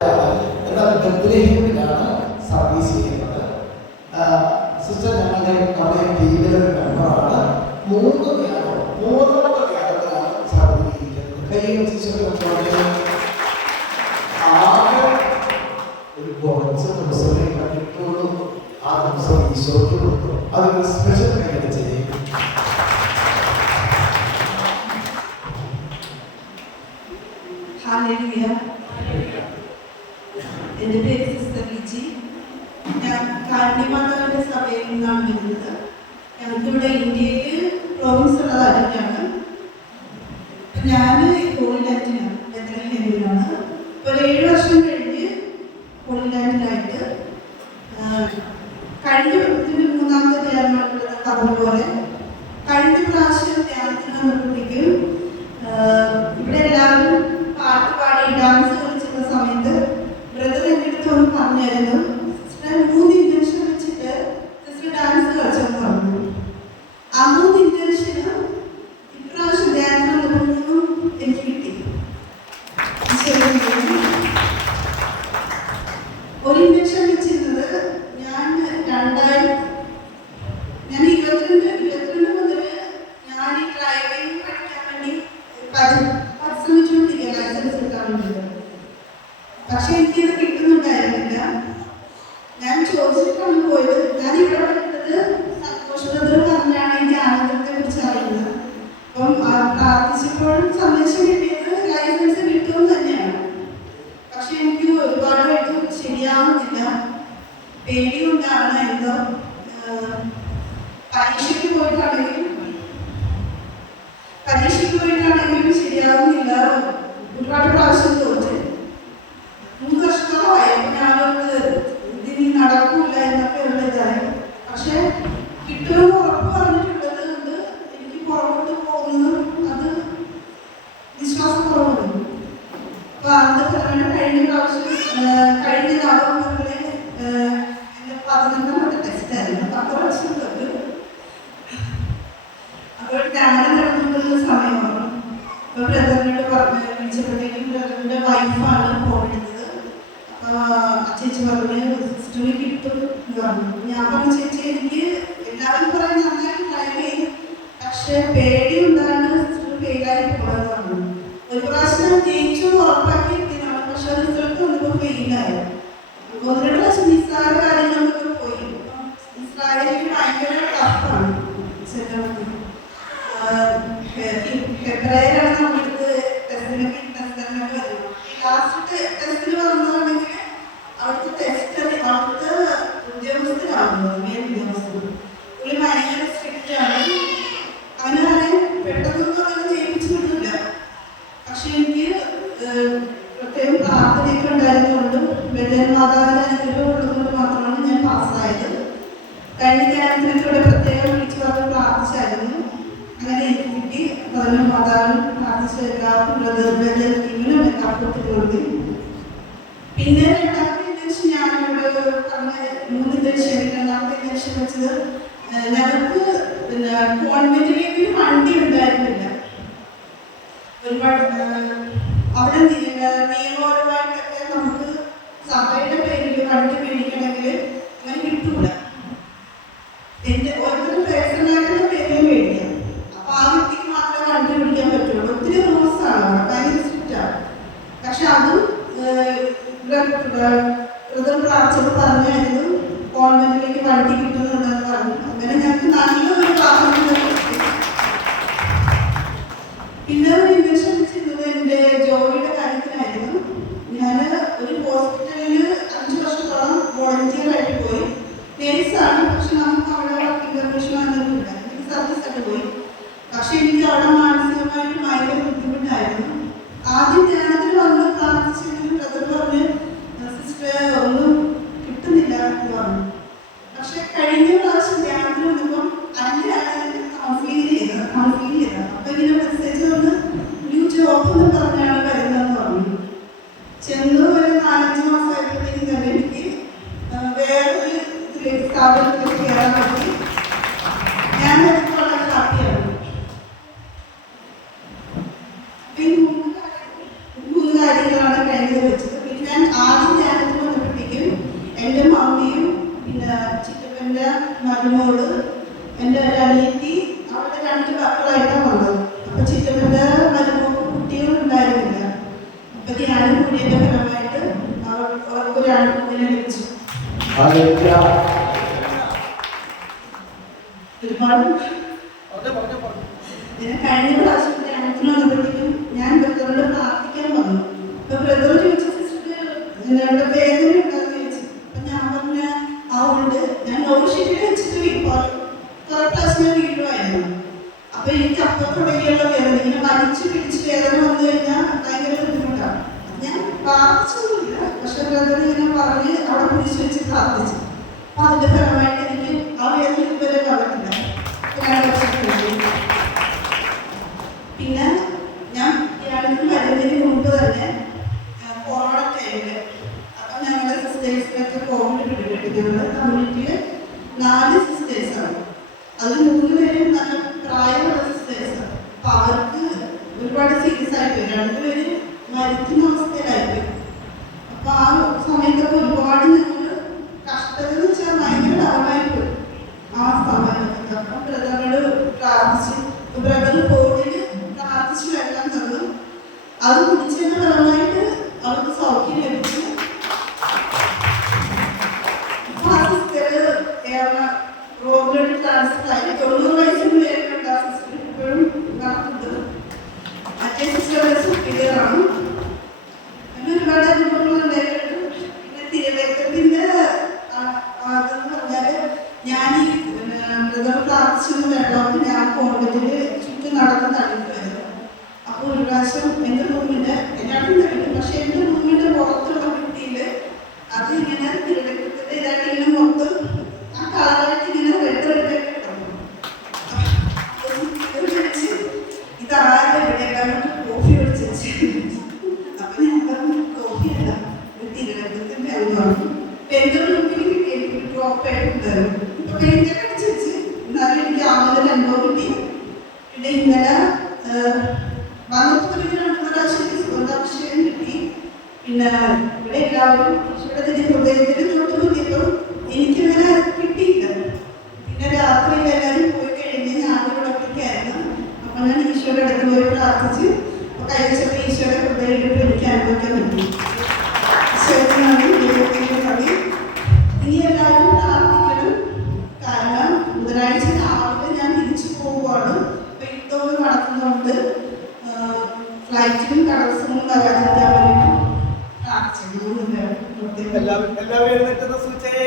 എന്നാൽ ബദ്രഹീമിലാണ് സർവീസ് ചെയ്യുന്നത്? സിസ്റ്റർ ഞങ്ങളുടെ നമ്മുടെ ടീമിലെ മെമ്പറാണ്. മൂന്ന് വ്യാപം മൂന്നാമത്തെ വ്യാപത്തിലാണ് സർവീസിക്കുന്നത് കൈ സിസ്റ്റർ ആകെ ഒരു കുറച്ച് ദിവസമേ കിട്ടുള്ളൂ ആ ദിവസം ഈശോയ്ക്ക് സ്പെഷ്യൽ കൈകാര്യം ചെയ്യും ഹാലേലുയ എന്റെ പേര് സിസ്റ്റർ ലിജി. ഞാൻ കാരുണ്യമാതാവിന്റെ സഭയിൽ നിന്നാണ് വരുന്നത്. ഞങ്ങൾക്കിവിടെ ഇന്ത്യയിൽ പ്രോവിൻസ് ഉള്ളതായിട്ടാണ് ഞാൻ ഹോളിലാൻഡിലാണ് ബെത്തലഹേമിലാണ് ഒരു ഏഴ് വർഷം കഴിഞ്ഞ് ഹോളിലാൻഡിലായിട്ട് കഴിഞ്ഞ ഇതിന്റെ മൂന്നാമത്തെ ധ്യാനമായിട്ടുള്ള കഥ പോലെ കഴിഞ്ഞ പ്രാവശ്യം ധ്യാനത്തിന് വന്നപ്പോഴത്തേക്കും ആഹ് ഇവിടെ എല്ലാവരും പാട്ട് പാടി ഡാൻസ് കളിച്ചിരുന്ന സമയത്ത് ബ്രദർ എന്റെ അടുത്ത് വന്ന് പറഞ്ഞായിരുന്നു സിസ്റ്റർ മൂന്ന് ഇന്റൻഷൻ വെച്ചിട്ട് സിസ്റ്റർ ഡാൻസ് കളിച്ചെന്ന് പറഞ്ഞു. ആ മൂന്ന് ഇന്റൻഷനും ഇപ്രാവശ്യം ധ്യാനത്തിന് വന്നപ്പോൾ മൂന്നും എനിക്ക് കിട്ടി. ഈശോയുടെ ഒരു ഇന്റൻഷൻ വെച്ചിരുന്നത് ഞാൻ രണ്ടായിരത്തി ഞാൻ ഇരുപത്തിരണ്ട് ഇരുപത്തിരണ്ട് മുതൽ ഞാൻ ഈ ഡ്രൈവിംഗ് പഠിക്കാൻ വേണ്ടി പരി- പരിശ്രമിച്ചുകൊണ്ടിരിക്കുക ലൈസൻസ് കിട്ടാൻ വേണ്ടിയിട്ട് പക്ഷെ എനിക്കത് കിട്ടുന്നുണ്ടായിരുന്നില്ല ഞാൻ ചോദിച്ചിട്ടാണ് പോയത് ഞാൻ ഇവിടെ പഠിച്ചത് സന്തോഷത്തിൽ പറഞ്ഞാണ് ഈ ജ്ഞാനത്തെ കുറിച്ച് അറിയുന്നത് അപ്പം ആ പ്രാർത്ഥിച്ചപ്പോഴും സന്ദേശം കിട്ടിയത് ലൈസൻസ് കിട്ടുമെന്ന് തന്നെയാണ് പക്ഷെ എനിക്ക് ഒരുപാടായിട്ട് ശരിയാവുന്നില്ല പേടി കൊണ്ടാണ് എന്തോ പരീക്ഷയ്ക്ക് പോയിട്ടാണെങ്കിലും പരീക്ഷയ്ക്ക് പോയിട്ടാണെങ്കിലും ശരിയാവുന്നില്ല. ഒരുപാട് പ്രാവശ്യം തോറ്റ് മൂന്ന് വർഷത്തോളമായി പറഞ്ഞു സിസ്റ്ററിന് കിട്ടും എന്ന് പറഞ്ഞു. ഞാൻ പറഞ്ഞു ചേച്ചി എനിക്ക് എല്ലാവരും പറഞ്ഞു നന്നായി ട്രൈ ചെയ്യും പക്ഷെ പേടി ഉണ്ടാണ് സിസ്റ്റർ ഫെയിലായി പോകണമെന്ന് പറഞ്ഞു. ഒരു പ്രാവശ്യം ഞാൻ ജയിച്ചു ഉറപ്പാക്കി എത്തിയതാണ് പക്ഷെ റിസൾട്ട് വന്നപ്പോൾ ഫെയിലായി ഒന്ന് രണ്ട് പ്രാവശ്യം നിസ്സാര കാര്യങ്ങളൊക്കെ പോയി. അപ്പം ഇസ്രായേലിൽ ഭയങ്കര ടഫാണ് ഫെബ്രുവരിയാണ് നമ്മൾക്ക് ടെസ്റ്റിനൊക്കെ ടെസ്റ്റിനൊക്കെ വരുന്നത് ലാസ്റ്റ് ടെസ്റ്റിന് വന്നതാണെങ്കിൽ ടീമിനും എല്ലാവർക്കും പിന്നെ രണ്ടാമത്തെ ഇന്റൻഷൻ ഞാനിവിടെ അന്ന് മൂന്ന് ഇന്റൻഷൻ രണ്ടാമത്തെ ഇന്റൻഷൻ വെച്ചത് ഞങ്ങൾക്ക് പിന്നെ കോൺവെന്റിലേക്ക് ഒരു വണ്ടി ഉണ്ടായിരുന്നില്ല. ഒരുപാട് അവിടെ നി- പോയി. പക്ഷെ എനിക്ക് അവിടെ മാനസികമായിട്ട് ഭയങ്കര ബുദ്ധിമുട്ടായിരുന്നു. ആദ്യം ധ്യാനത്തിൽ വന്ന് പ്രാർത്ഥിച്ചെങ്കിലും ബ്രദർ പറഞ്ഞ് സിസ്റ്റർ ഒന്നും കിട്ടുന്നില്ല എന്ന് പറഞ്ഞു. പക്ഷെ കഴിഞ്ഞ പ്രാവശ്യം ധ്യാനത്തിൽ വന്നപ്പം അല്ലയാണ് കൗൺസിലിംഗ് ചെയ്തത് കൗൺസിലിംഗ് ചെയ്തത് അപ്പൊ ഇങ്ങനെ മെസ്സേജ് വന്ന് ന്യൂ ജോബ് എന്ന് പറഞ്ഞാണ് വരുന്നതെന്ന് പറഞ്ഞു. ചെന്ന് ഒരു നാലഞ്ച് മാസമായപ്പോഴത്തേക്കും തന്നെ എനിക്ക് വേറൊരു സ്ഥാപനത്തിൽ കയറാൻ പറ്റി. ഞാൻ അതിൽ വളരെ ഹാപ്പിയാണ് അപ്പൊ ഈ മൂന്ന് കാര്യം- മൂന്ന് കാര്യങ്ങളാണ് കഴിഞ്ഞത് വെച്ചത് പിന്നെ ഞാൻ ആറ് ചിറ്റപ്പന്റെ മരുമോൾ എന്റെ ഒരു അനിയത്തി അവരുടെ രണ്ട് മക്കളായിട്ടാണ് വന്നത് അപ്പൊ ചിറ്റപ്പന്റെ മരുമോക്ക് കുട്ടികൾ ഉണ്ടായിരുന്നില്ല. അപ്പൊ ഞാനും കൂടിയതിന്റെ ഫലമായിട്ട് അവർ അവർക്ക് ഒരു ആൺകുഞ്ഞിനെ ലഭിച്ചു. ഒരുപാട് ഞാൻ കഴിഞ്ഞ പ്രാവശ്യം ധ്യാനത്തിന് വന്നപ്പോഴത്തേക്കും ഞാൻ ബ്രദറിനോട് പ്രാർത്ഥിക്കാൻ വന്നു. അപ്പൊ ബ്രദർ ചോദിച്ചു സിസ്റ്റർ വേദന ഉണ്ടെന്ന് ചോദിച്ചു അപ്പൊ ഞാൻ പറഞ്ഞ ആ ഓഷിപ്പിൽ വെച്ചിട്ട് ഇപ്പോൾ കുറെ പ്രാവശ്യം ഞാൻ വീഴുമായിരുന്നു അപ്പൊ എനിക്ക് അപ്പം തുടങ്ങിയുള്ള വേദന ഇങ്ങനെ വലിച്ചു പിടിച്ച് വേദന വന്നു കഴിഞ്ഞാൽ ഭയങ്കര ബുദ്ധിമുട്ടാണ് ഞാൻ പ്രാർത്ഥിച്ചൊന്നുമില്ല പക്ഷെ വേദന ഇങ്ങനെ പറഞ്ഞ് അവിടെ പിടിച്ചു വെച്ച് പ്രാർത്ഥിച്ചു അപ്പൊ അതിന്റെ ഫലമായിട്ട് എനിക്ക് ആ വേദന ഇതുവരെ വന്നിട്ടില്ല ഞാൻ വർഷത്തിലേക്ക് പിന്നെ ഞാൻ ധ്യാനത്തിന് വരുന്നതിന് മുമ്പ് തന്നെ ആ, കൊറോണ ടൈമിൽ അപ്പം ഞങ്ങളുടെ സിസ്റ്റേഴ്സിനൊക്കെ കോവിഡ് പിടിപെട്ടു ഞങ്ങളുടെ കമ്മ്യൂണിറ്റിയിൽ നാല് സിസ്റ്റേഴ്സാണ് അതിൽ മൂന്ന് പേരും നല്ല പ്രായമുള്ള സിസ്റ്റേഴ്സാണ് അപ്പം അവർക്ക് ഒരുപാട് സീരിയസ് ആയിപ്പോയി രണ്ടുപേര് മരിക്കുന്ന അവസ്ഥയിലായിപ്പോയി അപ്പം ആ സമയത്തൊക്കെ ഒരുപാട് ഞങ്ങൾ കഷ്ടത എന്ന് വെച്ചാൽ ഭയങ്കര ഡൗണായിപ്പോയി ആ സമയത്ത് അപ്പം ബ്രദറിനോട് പ്രാർത്ഥിച്ച് ബ്രദർ ഫോണിൽ പ്രാർത്ഥിച്ച് വെള്ളം തന്നു അത് കുടിച്ചതിന്റെ ഫലമായിട്ട് അവർക്ക് സൗഖ്യം ലഭിച്ചു അപ്പൊ ആ സിസ്റ്റർ റോബിലോട്ട് ട്രാൻസ്ഫർ ആയി തൊണ്ണൂറ് വയസ്സിന് മേലുണ്ട് ആ സിസ്റ്റർ ഇപ്പോഴും നടക്കുന്നത് മറ്റേ സിസ്റ്റർ സുപ്പീരിയർ ആണ് അങ്ങനെ ഒരുപാട് അനുഭവങ്ങൾ ഉണ്ടായിട്ടുണ്ട്. പിന്നെ തിരുവനന്തപുരത്തിന്റെ അതെന്ന് പറഞ്ഞാൽ ഞാൻ ഈ ബ്രദർ പ്രാർത്ഥിച്ചെന്ന് വെള്ളം ഞാൻ കോൺവെന്റിൽ ചുറ്റും നടന്ന് തള്ളിപ്പോയത് അപ്പോൾ ഒരു പ്രാവശ്യം എന്റെ റൂമിന്റെ എല്ലാവരും തള്ളിക്കും പക്ഷെ പിന്നെ ഇവിടെ എല്ലാവരും ഇവിടെ തന്നെ ഹൃദയത്തിൽ തൊട്ട് നോക്കിയപ്പോൾ എനിക്കങ്ങനെ കിട്ടിയില്ല. പിന്നെ രാത്രി എല്ലാവരും പോയി കഴിഞ്ഞ് ഞാൻ ഇവിടെ ഒറ്റയ്ക്കായിരുന്നു അപ്പൊ ഞാൻ ഈശോയുടെ അടുത്ത് പോയി പ്രാർത്ഥിച്ച് കഴിച്ചപ്പോൾ ഈശോയുടെ ഹൃദയത്തിൽ എനിക്ക് അനുഭവിക്കാൻ പറ്റി. നന്ദി, ദൈവത്തിന് നന്ദി. ഇനി എല്ലാവരും പ്രാർത്ഥിക്കണം. കാരണം ബുധനാഴ്ച എല്ലാവരും എല്ലാവരും എഴുന്നേറ്റുന്ന സൂചേ